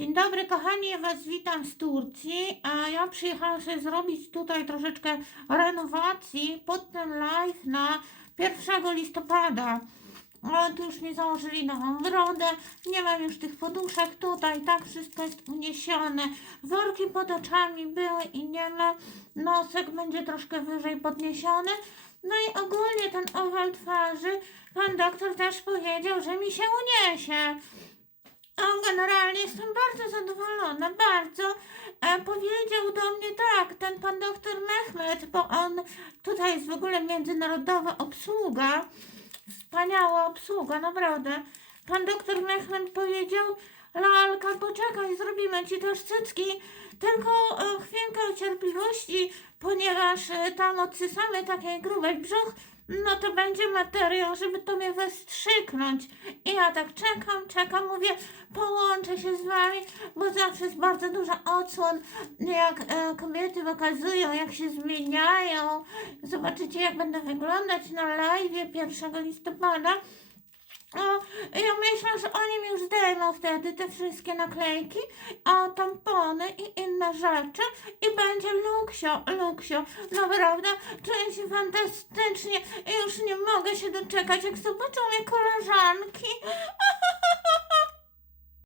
Dzień dobry kochani, ja Was witam z Turcji, a ja przyjechałam sobie zrobić tutaj troszeczkę renowacji pod ten live na 1 listopada. O, tu już mi założyli nową brodę, nie mam już tych poduszek tutaj, tak wszystko jest uniesione. Worki pod oczami były i nie ma, nosek będzie troszkę wyżej podniesiony. No i ogólnie ten owal twarzy, pan doktor też powiedział, że mi się uniesie. O, generalnie jestem bardzo zadowolona, bardzo. E, powiedział do mnie tak, ten pan doktor Mehmet, bo on tutaj jest w ogóle międzynarodowa obsługa, wspaniała obsługa, naprawdę. Pan doktor Mehmet powiedział, Lalka, poczekaj, zrobimy ci też cycki, tylko e, chwilkę cierpliwości, ponieważ e, tam odsysamy takiej grubej brzuch, no to będzie materiał, żeby to mnie wystrzyknąć. I ja tak czekam, czekam, mówię, połączę się z wami, bo zawsze jest bardzo dużo odsłon, jak e, kobiety wykazują, jak się zmieniają. Zobaczycie, jak będę wyglądać na live 1 listopada. O, ja myślę, że oni mi już zdejmą wtedy te wszystkie naklejki, a tampony i inne rzeczy i będzie luksio, luksio. Naprawdę, czuję się fantastycznie i już nie mogę się doczekać, jak zobaczą mnie koleżanki.